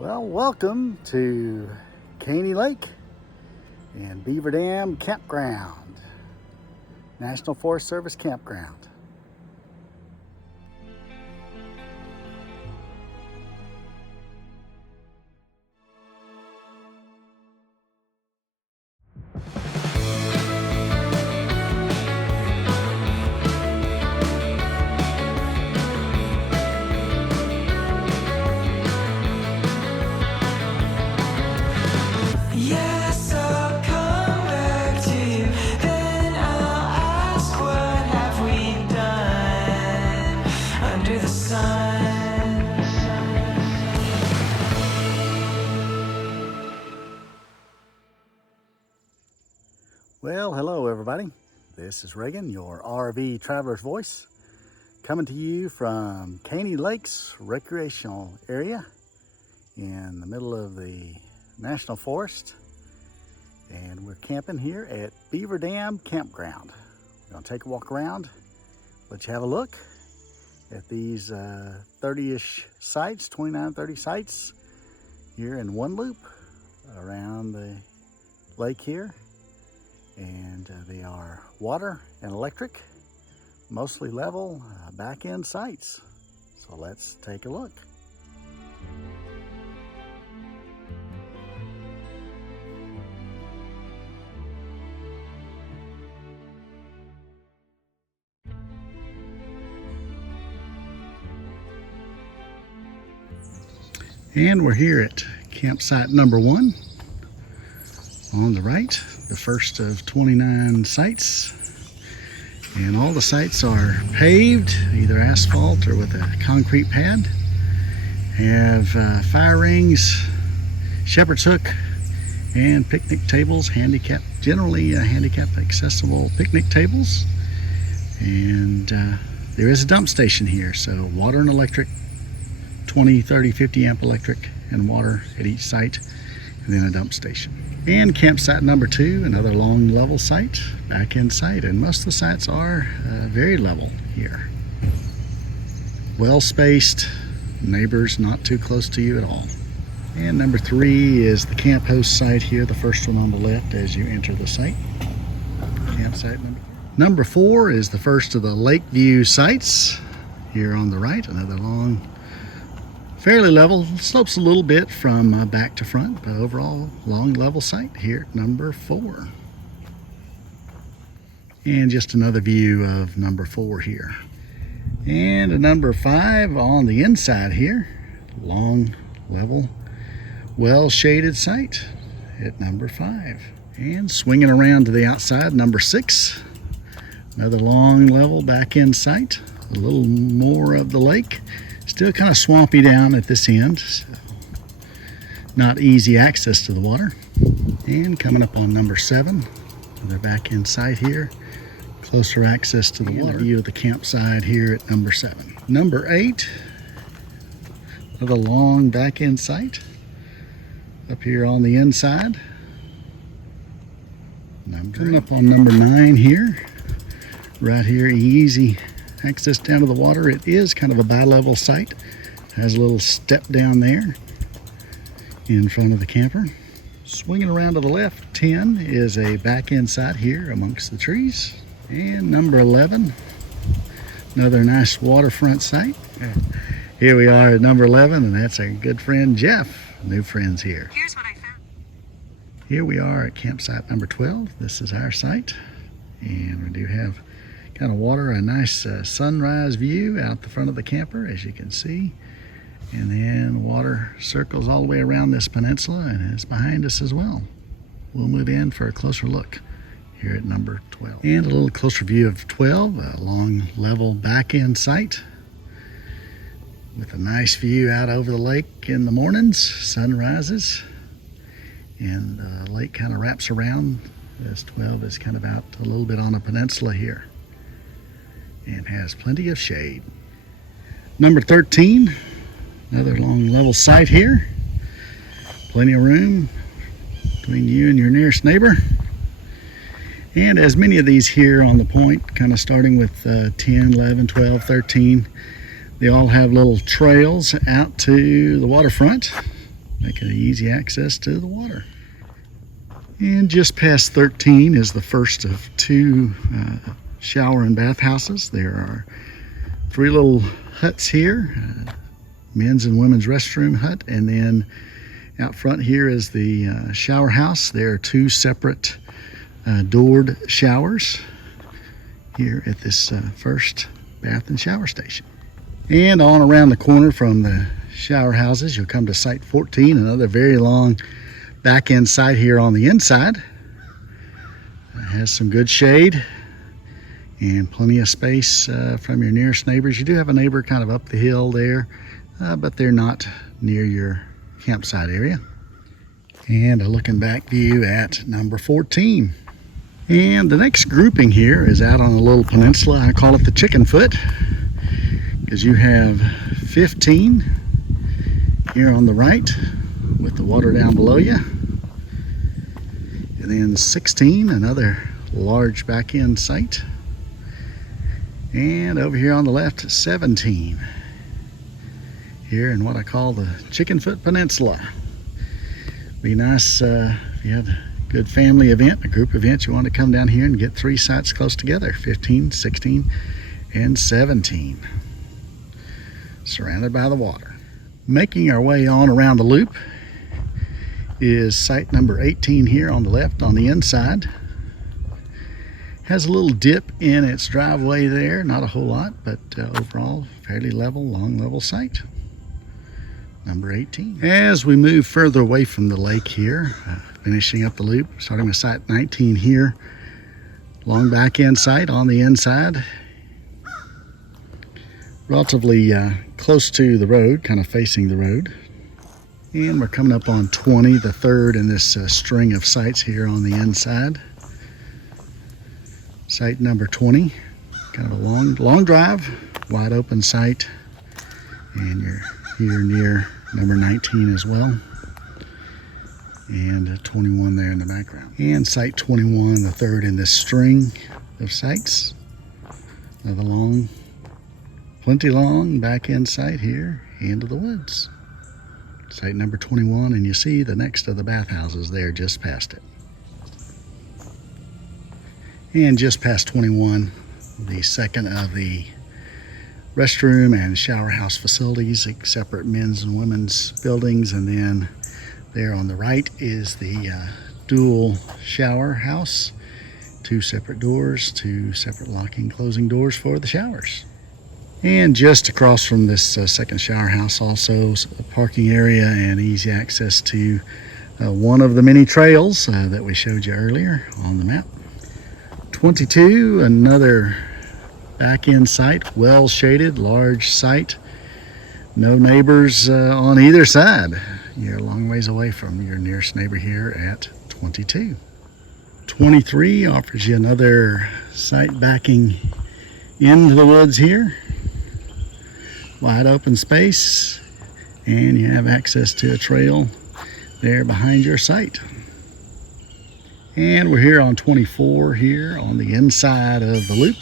Well, welcome to Caney Lake and Beaver Dam Campground, National Forest Service Campground. Yes, I'll come back to you. Then I'll ask, what have we done under the sun? Well, hello everybody. This is Reagan, your RV traveler's voice, coming to you from Caney Lake's recreational area in the middle of the National Forest. And we're camping here at Beaver Dam Campground. We're gonna take a walk around, let you have a look at these 30-ish sites, 29, 30 sites here in one loop around the lake here. And they are water and electric, mostly level, back-end sites. So let's take a look. And we're here at campsite number 1 on the right, the first of 29 sites. And all the sites are paved, either asphalt or with a concrete pad. Have fire rings, shepherd's hook, and picnic tables, generally handicap accessible picnic tables. And there is a dump station here, so water and electric, 20, 30, 50 amp electric and water at each site, and then a dump station. And campsite number 2, another long level site, back end site, and most of the sites are very level here. Well spaced, neighbors not too close to you at all. And number 3 is the camp host site here, the first one on the left as you enter the site. Campsite number 4 is the first of the lake view sites here on the right, another long, fairly level, slopes a little bit from back to front, but overall long level site here at number 4. And just another view of number 4 here. And a number 5 on the inside here, long level, well shaded site at number 5. And swinging around to the outside, number 6, another long level back end site, a little more of the lake. Still kind of swampy down at this end, so not easy access to the water. And coming up on number 7, another back end site here, closer access to the water. View of the campsite here at number 7. Number 8, another long back end site up here on the inside. Coming up on number 9 here, right here, easy access down to the water. It is kind of a bi-level site. Has a little step down there in front of the camper. Swinging around to the left, 10 is a back end site here amongst the trees. And number 11, another nice waterfront site. Here we are at number 11, and that's our good friend Jeff. New friends here. Here's what I found. Here we are at campsite number 12. This is our site, and we do have kind of water, a nice sunrise view out the front of the camper, as you can see. And then water circles all the way around this peninsula and is behind us as well. We'll move in for a closer look here at number 12. And a little closer view of 12, a long level back end site with a nice view out over the lake in the mornings, sunrises. And the lake kind of wraps around. This 12 is kind of out a little bit on a peninsula here, and has plenty of shade. Number 13, another long level site here. Plenty of room between you and your nearest neighbor. And as many of these here on the point, kind of starting with 10, 11, 12, 13, they all have little trails out to the waterfront. making it easy access to the water. And just past 13 is the first of two shower and bath houses. There are three little huts here, men's and women's restroom hut, and then out front here is the shower house. There are two separate doored showers here at this first bath and shower station. And on around the corner from the shower houses, you'll come to site 14, another very long back end site here on the inside. It has some good shade and plenty of space from your nearest neighbors. You do have a neighbor kind of up the hill there, but they're not near your campsite area. And a looking back view at number 14. And the next grouping here is out on a little peninsula. I call it the chicken foot, because you have 15 here on the right with the water down below you, and then 16, another large back end site, and over here on the left 17 here in what I call the Chicken Foot Peninsula. Be nice if you have a good family event, a group event, you want to come down here and get three sites close together, 15, 16, and 17, surrounded by the water. Making our way on around the loop is site number 18 here on the left on the inside. Has a little dip in its driveway there, not a whole lot, but overall fairly level, long level site. Number 18. As we move further away from the lake here, finishing up the loop, starting with site 19 here, long back end site on the inside. Relatively close to the road, kind of facing the road. And we're coming up on 20, the third in this string of sites here on the inside. Site number 20, kind of a long drive, wide open site. And you're here near number 19 as well. And 21 there in the background. And site 21, the third in this string of sites. Another long, plenty long back end site here into the woods. Site number 21, and you see the next of the bathhouses there just past it. And just past 21, the second of the restroom and shower house facilities, separate men's and women's buildings. And then there on the right is the dual shower house, two separate doors, two separate locking closing doors for the showers. And just across from this second shower house also a parking area and easy access to one of the many trails that we showed you earlier on the map. 22, another back end site, well shaded, large site, no neighbors on either side. You're a long ways away from your nearest neighbor here at 22. 23 offers you another site backing into the woods here. Wide open space, and you have access to a trail there behind your site. And we're here on 24 here on the inside of the loop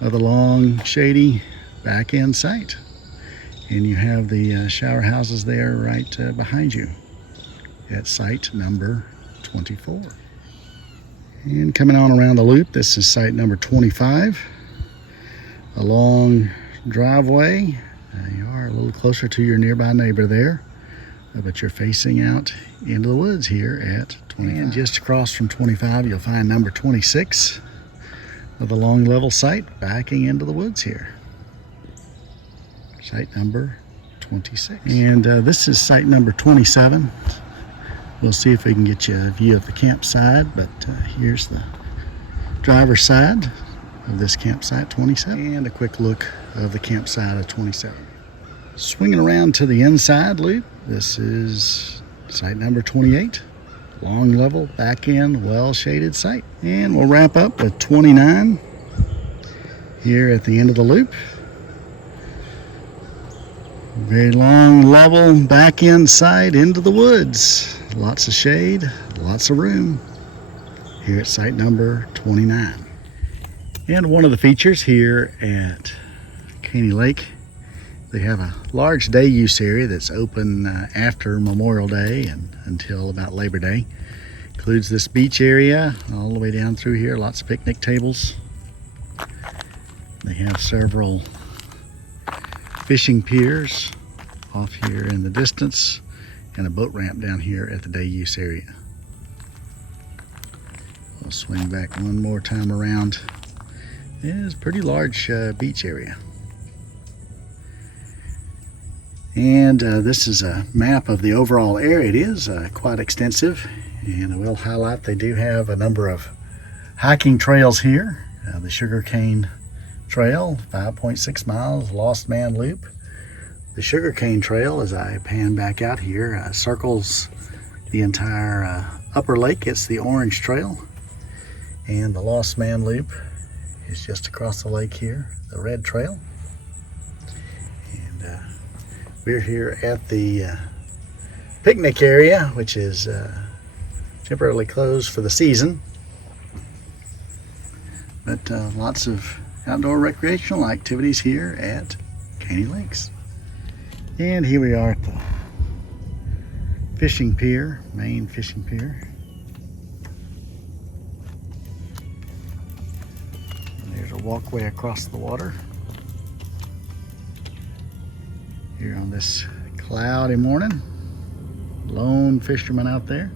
of the long shady back end site. And you have the shower houses there right behind you at site number 24. And coming on around the loop, this is site number 25. A long driveway. You are a little closer to your nearby neighbor there, but you're facing out into the woods here at 25. And just across from 25, you'll find number 26 of the long level site backing into the woods here. Site number 26. And this is site number 27. We'll see if we can get you a view of the campsite, but here's the driver's side of this campsite 27, and a quick look of the campsite of 27. Swinging around to the inside loop, this is site number 28, long level back end well shaded site. And we'll wrap up with 29 here at the end of the loop. Very long level back end site into the woods, lots of shade, lots of room here at site number 29. And one of the features here at Caney Lake They have a large day use area that's open after Memorial Day and until about Labor Day. Includes this beach area all the way down through here, lots of picnic tables. They have several fishing piers off here in the distance and a boat ramp down here at the day use area. We'll swing back one more time around. It's a pretty large beach area. And this is a map of the overall area. It is quite extensive, and I will highlight they do have a number of hiking trails here. The Sugarcane Trail, 5.6 miles, Lost Man Loop. The Sugarcane Trail, as I pan back out here, circles the entire upper lake. It's the Orange Trail. And the Lost Man Loop is just across the lake here, the Red Trail. And we're here at the picnic area, which is temporarily closed for the season. But lots of outdoor recreational activities here at Caney Lakes. And here we are at the fishing pier, main fishing pier. And there's a walkway across the water. Here on this cloudy morning, lone fisherman out there.